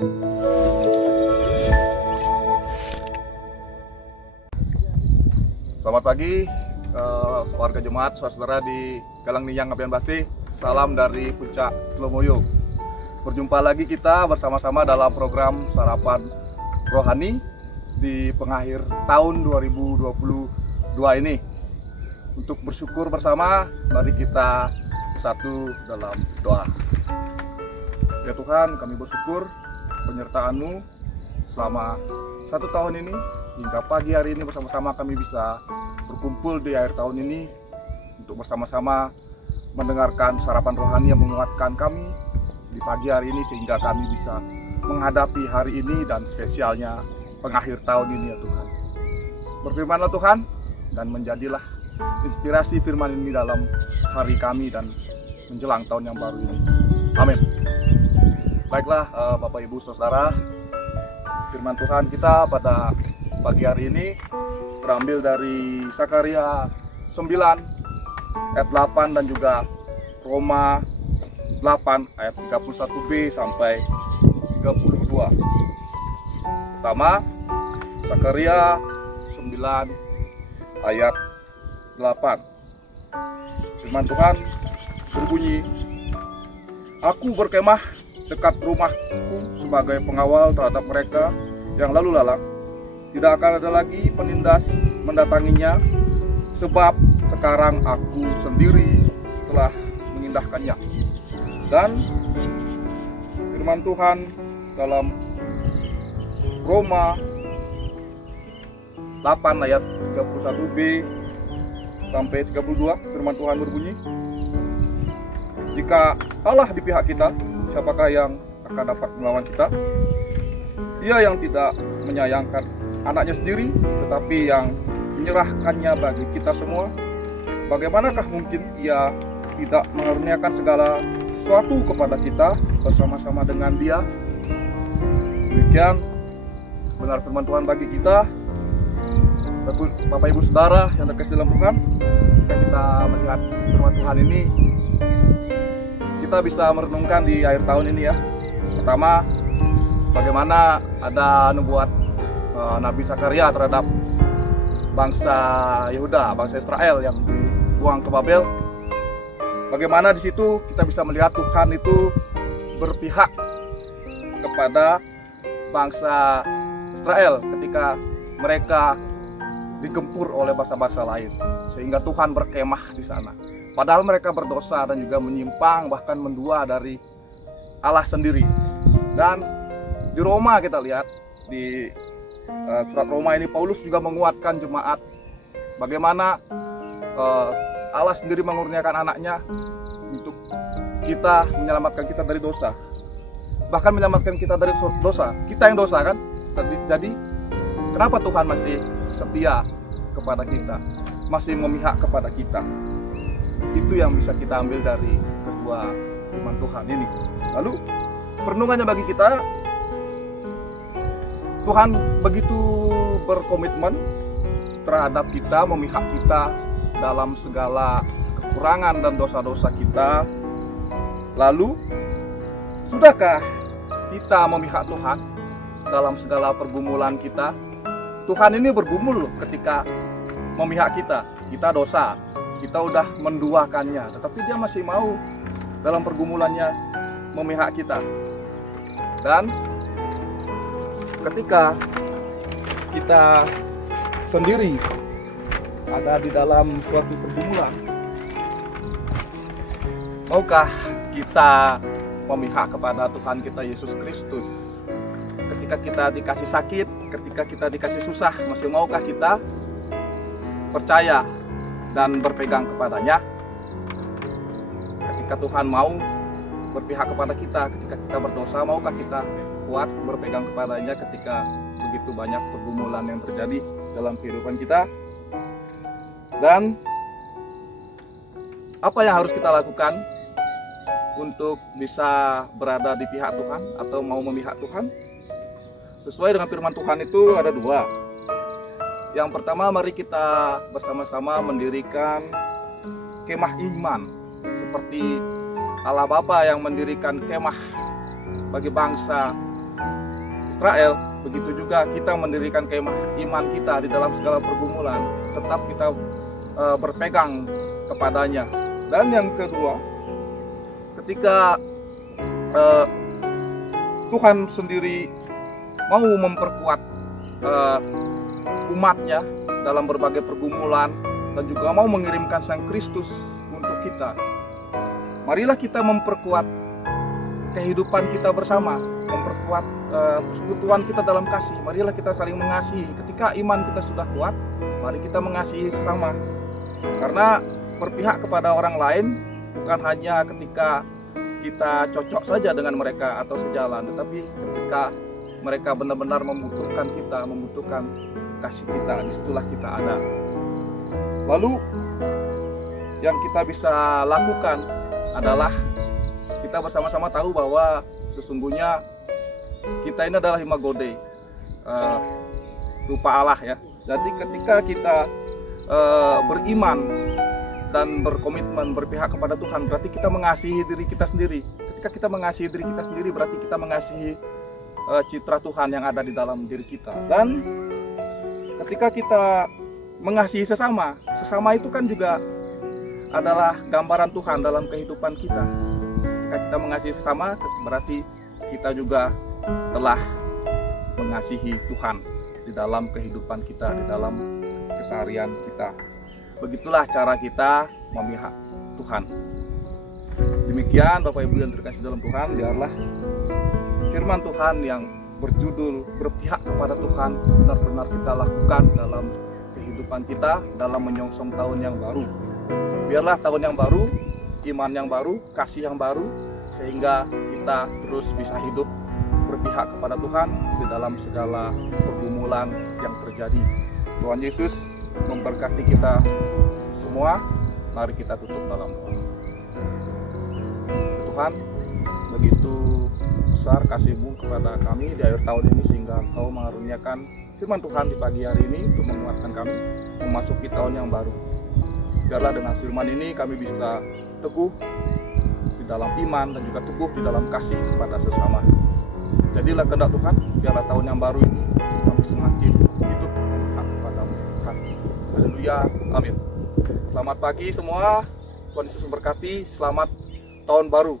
Selamat pagi warga jemaat, saudara di Galangniyang Ngabean Basi. Salam dari Puncak Tlomoyo. Berjumpa lagi kita bersama-sama dalam program Sarapan Rohani di pengakhir tahun 2022 ini. Untuk bersyukur bersama, mari kita satu dalam doa. Ya Tuhan, kami bersyukur penyertaan-Mu selama 1 tahun ini, hingga pagi hari ini bersama-sama kami bisa berkumpul di akhir tahun ini untuk bersama-sama mendengarkan sarapan rohani yang menguatkan kami di pagi hari ini, sehingga kami bisa menghadapi hari ini dan spesialnya pengakhir tahun ini ya Tuhan. Berfirman-Lah Tuhan, dan menjadilah inspirasi firman ini dalam hari kami dan menjelang tahun yang baru ini. Amin. Baiklah Bapak Ibu Saudara, firman Tuhan kita pada pagi hari ini terambil dari Sakaria 9 ayat 8 dan juga Roma 8 ayat 31b sampai 32. Pertama, Sakaria 9 ayat 8. Firman Tuhan berbunyi, "Aku berkemah dekat rumahku sebagai pengawal terhadap mereka yang lalu lalang. Tidak akan ada lagi penindas mendatanginya, sebab sekarang aku sendiri telah mengindahkannya." Dan firman Tuhan dalam Roma 8 ayat 31b sampai 32, firman Tuhan berbunyi, "Jika Allah di pihak kita, siapakah yang akan dapat melawan kita? Dia yang tidak menyayangkan anaknya sendiri, tetapi yang menyerahkannya bagi kita semua, bagaimanakah mungkin Ia tidak mengaruniakan segala sesuatu kepada kita bersama-sama dengan Dia?" Demikian benar firman Tuhan bagi kita, Bapak Ibu Saudara yang terkasih dalam Tuhan. Jika kita melihat firman Tuhan ini, kita bisa merenungkan di akhir tahun ini ya. Pertama, bagaimana ada nubuat Nabi Sakaria terhadap bangsa Yehuda, bangsa Israel yang dibuang ke Babel. Bagaimana di situ kita bisa melihat Tuhan itu berpihak kepada bangsa Israel ketika mereka digempur oleh bangsa-bangsa lain, sehingga Tuhan berkemah di sana. Padahal mereka berdosa dan juga menyimpang, bahkan mendua dari Allah sendiri. Dan di Roma kita lihat, di surat Roma ini Paulus juga menguatkan jemaat bagaimana Allah sendiri mengurniakan anaknya untuk kita, menyelamatkan kita dari dosa, bahkan menyelamatkan kita dari dosa. Kita yang dosa kan. Jadi kenapa Tuhan masih setia kepada kita, masih memihak kepada kita? Itu yang bisa kita ambil dari kedua firman Tuhan ini. Lalu perenungannya bagi kita, Tuhan begitu berkomitmen terhadap kita, memihak kita dalam segala kekurangan dan dosa-dosa kita. Lalu, sudahkah kita memihak Tuhan dalam segala pergumulan kita? Tuhan ini bergumul loh ketika memihak kita. Kita dosa, kita udah menduakannya, tetapi Dia masih mau dalam pergumulannya memihak kita. Dan ketika kita sendiri ada di dalam suatu pergumulan, maukah kita memihak kepada Tuhan kita Yesus Kristus? Ketika kita dikasih sakit, ketika kita dikasih susah, masih maukah kita percaya dan berpegang kepadanya? Ketika Tuhan mau berpihak kepada kita, ketika kita berdosa, maukah kita kuat berpegang kepadanya ketika begitu banyak pergumulan yang terjadi dalam kehidupan kita? Dan apa yang harus kita lakukan untuk bisa berada di pihak Tuhan atau mau memihak Tuhan? Sesuai dengan firman Tuhan itu ada dua. Yang pertama, mari kita bersama-sama mendirikan kemah iman, seperti Allah Bapa yang mendirikan kemah bagi bangsa Israel, begitu juga kita mendirikan kemah iman kita di dalam segala pergumulan, tetap kita berpegang kepadanya. Dan yang kedua, ketika Tuhan sendiri mau memperkuat umatnya dalam berbagai pergumulan dan juga mau mengirimkan Sang Kristus untuk kita, marilah kita memperkuat kehidupan kita bersama, memperkuat persekutuan kita dalam kasih. Marilah kita saling mengasihi. Ketika iman kita sudah kuat, mari kita mengasihi sesama. Karena berpihak kepada orang lain bukan hanya ketika kita cocok saja dengan mereka atau sejalan, tetapi ketika mereka benar-benar membutuhkan kita, membutuhkan kasih kita, disitulah kita ada. Lalu yang kita bisa lakukan adalah kita bersama-sama tahu bahwa sesungguhnya kita ini adalah imago Dei, rupa Allah ya. Jadi ketika kita beriman dan berkomitmen berpihak kepada Tuhan, berarti kita mengasihi diri kita sendiri. Ketika kita mengasihi diri kita sendiri, berarti kita mengasihi citra Tuhan yang ada di dalam diri kita. Dan ketika kita mengasihi sesama, sesama itu kan juga adalah gambaran Tuhan dalam kehidupan kita. Ketika kita mengasihi sesama, berarti kita juga telah mengasihi Tuhan di dalam kehidupan kita, di dalam keseharian kita. Begitulah cara kita memihak Tuhan. Demikian Bapak Ibu yang terkasih dalam Tuhan, biarlah firman Tuhan yang berjudul berpihak kepada Tuhan benar-benar kita lakukan dalam kehidupan kita dalam menyongsong tahun yang baru. Biarlah tahun yang baru, iman yang baru, kasih yang baru, sehingga kita terus bisa hidup berpihak kepada Tuhan di dalam segala pergumulan yang terjadi. Tuhan Yesus memberkati kita semua. Mari kita tutup dalam doa. Tuhan, begitu besar kasih-Mu kepada kami di akhir tahun ini, sehingga Engkau mengaruniakan firman Tuhan di pagi hari ini untuk menguatkan kami memasuki tahun yang baru. Biarlah dengan firman ini kami bisa teguh di dalam iman dan juga teguh di dalam kasih kepada sesama. Jadilah kehendak Tuhan, biarlah tahun yang baru ini kami semakin hidup berpihak kepada-Mu Tuhan. Haleluya, amin. Selamat pagi semua, Tuhan Yesus memberkati. Selamat tahun baru.